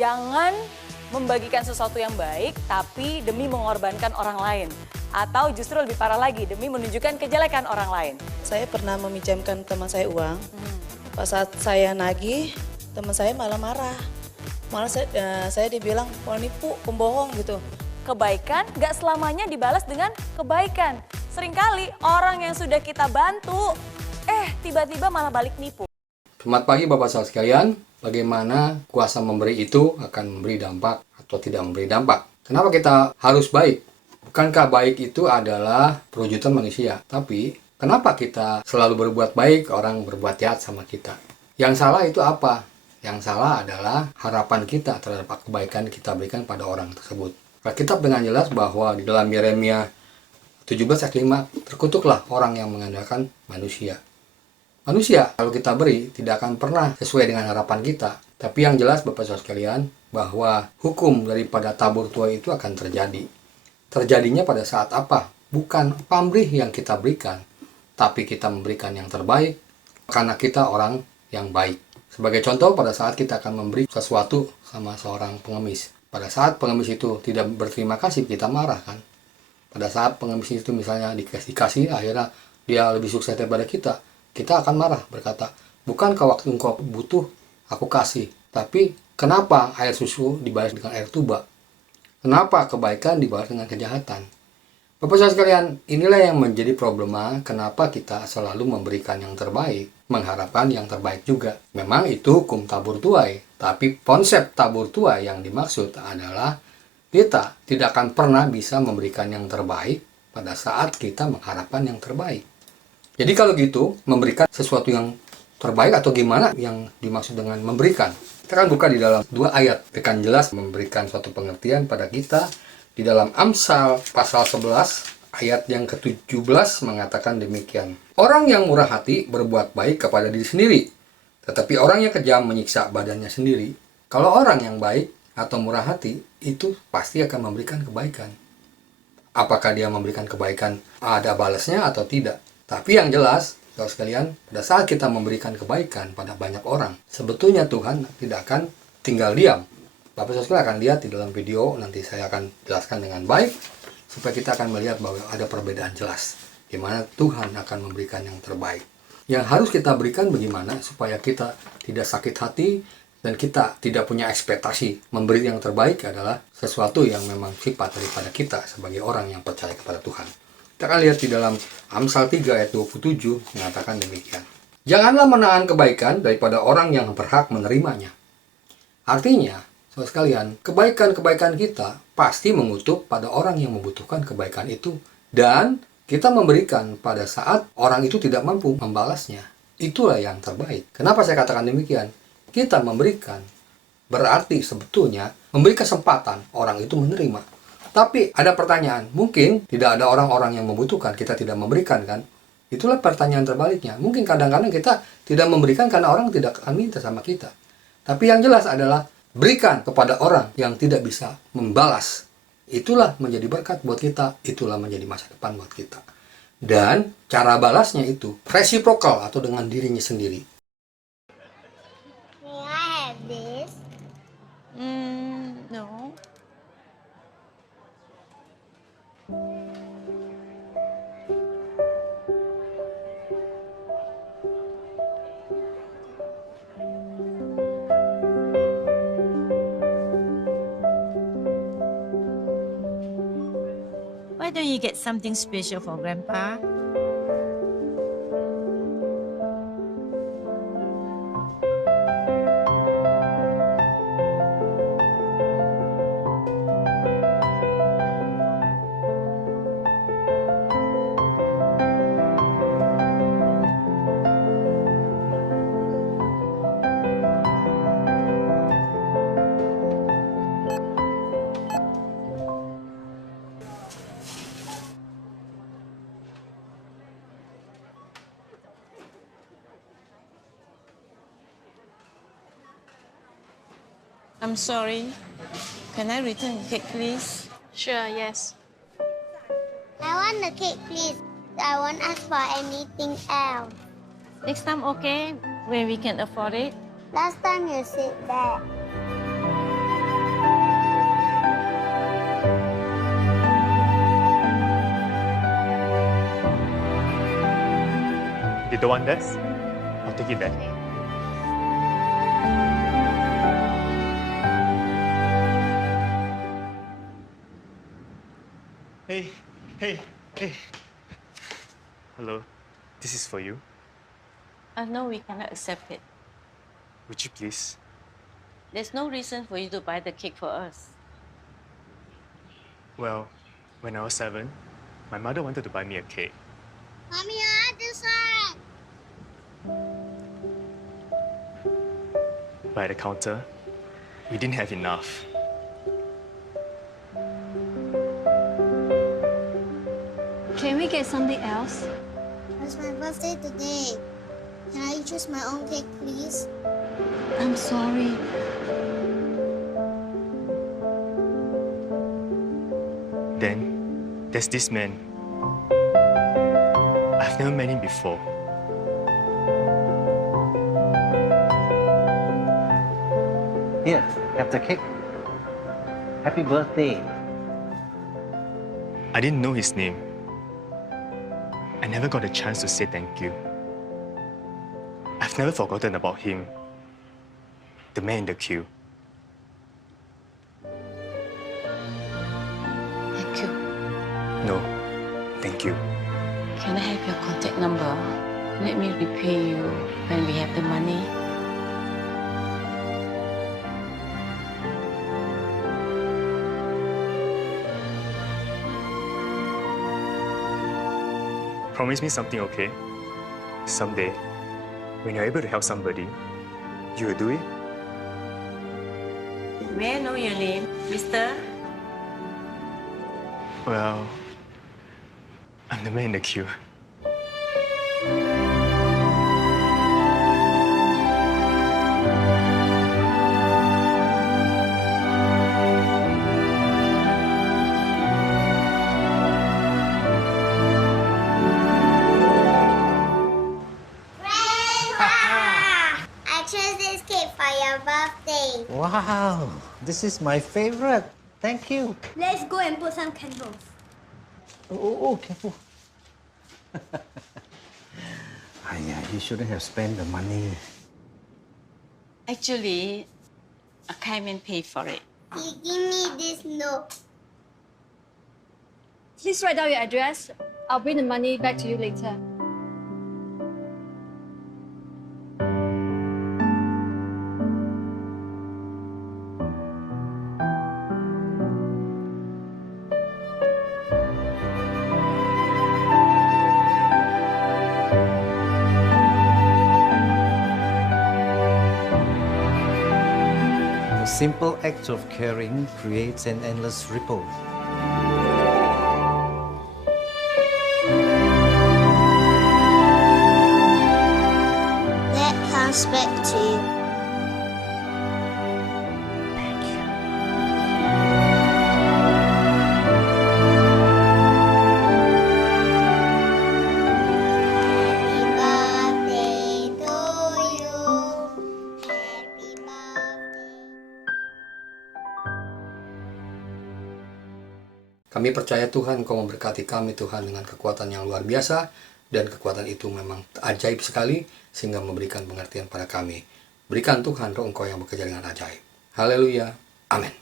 Jangan membagikan sesuatu yang baik tapi demi mengorbankan orang lain. Atau justru lebih parah lagi, demi menunjukkan kejelekan orang lain. Saya pernah meminjamkan teman saya uang. Pas saat saya nagih, teman saya malah marah. Malah saya dibilang, oh nipu, pembohong gitu. Kebaikan gak selamanya dibalas dengan kebaikan. Seringkali orang yang sudah kita bantu, tiba-tiba malah balik nipu. Selamat pagi Bapak-Saudara sekalian. Bagaimana kuasa memberi itu akan memberi dampak atau tidak memberi dampak. Kenapa kita harus baik? Bukankah baik itu adalah perwujudan manusia? Tapi kenapa kita selalu berbuat baik, orang berbuat jahat sama kita? Yang salah itu apa? Yang salah adalah harapan kita terhadap kebaikan kita berikan pada orang tersebut. Alkitab dengan jelas bahwa di dalam Yeremia 17 ayat 5, terkutuklah orang yang mengandalkan manusia. Manusia, kalau kita beri, tidak akan pernah sesuai dengan harapan kita. Tapi yang jelas Bapak-Saudara sekalian, bahwa hukum daripada tabur tuai itu akan terjadi. Terjadinya pada saat apa? Bukan pamrih yang kita berikan, tapi kita memberikan yang terbaik karena kita orang yang baik. Sebagai contoh, pada saat kita akan memberi sesuatu sama seorang pengemis. Pada saat pengemis itu tidak berterima kasih, kita marah kan? Pada saat pengemis itu misalnya dikasih, akhirnya dia lebih sukses daripada kita akan marah, berkata, bukankah waktu engkau butuh, aku kasih. Tapi kenapa air susu dibalas dengan air tuba? Kenapa kebaikan dibalas dengan kejahatan? Bapak-Saudara sekalian, inilah yang menjadi problema kenapa kita selalu memberikan yang terbaik, mengharapkan yang terbaik juga. Memang itu hukum tabur tuai, tapi konsep tabur tuai yang dimaksud adalah kita tidak akan pernah bisa memberikan yang terbaik pada saat kita mengharapkan yang terbaik. Jadi kalau gitu, memberikan sesuatu yang terbaik atau gimana yang dimaksud dengan memberikan? Kita akan buka di dalam 2 ayat, akan jelas memberikan suatu pengertian pada kita. Di dalam Amsal pasal 11 ayat yang ke-17 mengatakan demikian. Orang yang murah hati berbuat baik kepada diri sendiri, tetapi orang yang kejam menyiksa badannya sendiri. Kalau orang yang baik atau murah hati, itu pasti akan memberikan kebaikan. Apakah dia memberikan kebaikan ada balasnya atau tidak? Tapi yang jelas, saudara sekalian, pada saat kita memberikan kebaikan pada banyak orang, sebetulnya Tuhan tidak akan tinggal diam. Bapak sekalian akan lihat di dalam video, nanti saya akan jelaskan dengan baik, supaya kita akan melihat bahwa ada perbedaan jelas, di mana Tuhan akan memberikan yang terbaik. Yang harus kita berikan bagaimana supaya kita tidak sakit hati, dan kita tidak punya ekspektasi memberi yang terbaik adalah sesuatu yang memang sifat daripada kita sebagai orang yang percaya kepada Tuhan. Kita akan lihat di dalam Amsal 3 ayat 27 mengatakan demikian. Janganlah menahan kebaikan daripada orang yang berhak menerimanya. Artinya, saudara sekalian, kebaikan-kebaikan kita pasti mengutuk pada orang yang membutuhkan kebaikan itu. Dan kita memberikan pada saat orang itu tidak mampu membalasnya. Itulah yang terbaik. Kenapa saya katakan demikian? Kita memberikan berarti sebetulnya memberi kesempatan orang itu menerima. Tapi ada pertanyaan, mungkin tidak ada orang-orang yang membutuhkan, kita tidak memberikan kan? Itulah pertanyaan terbaliknya. Mungkin kadang-kadang kita tidak memberikan karena orang tidak akan minta sama kita. Tapi yang jelas adalah berikan kepada orang yang tidak bisa membalas. Itulah menjadi berkat buat kita, itulah menjadi masa depan buat kita. Dan cara balasnya itu reciprocal atau dengan dirinya sendiri. May I have this? No. Why don't you get something special for Grandpa? I'm sorry. Can I return the cake, please? Sure, yes. I want the cake, please. I won't ask for anything else. Next time, okay? When we can afford it? Last time you said that. You don't want this? I'll take it back. Hey, hey. Hello, this is for you. No, we cannot accept it. Would you please? There's no reason for you to buy the cake for us. Well, when I was 7, my mother wanted to buy me a cake. Mommy, I this one. But at the counter, we didn't have enough. Can we get something else? It's my birthday today. Can I choose my own cake, please? I'm sorry. Then, there's this man. I've never met him before. Here, have the cake. Happy birthday. I didn't know his name. I never got a chance to say thank you. I've never forgotten about him. The man in the queue. Thank you. No, thank you. Can I have your contact number? Let me repay you when we have the money. Promise me something, okay? Someday, when you're able to help somebody, you will do it? May I know your name, mister? Well, I'm the man in the queue. I chose this cake for your birthday. Wow, this is my favorite. Thank you. Let's go and put some candles. Oh, careful. You shouldn't have spent the money. Actually, I came and paid for it. He give me this note. Please write down your address. I'll bring the money back to you later. A simple act of caring creates an endless ripple. That comes back to you. Happy birthday to you. Happy birthday. Kami percaya Tuhan Engkau memberkati kami Tuhan dengan kekuatan yang luar biasa, dan kekuatan itu memang ajaib sekali sehingga memberikan pengertian pada kami. Berikan Tuhan Roh Engkau yang bekerja dengan ajaib. Haleluya. Amin.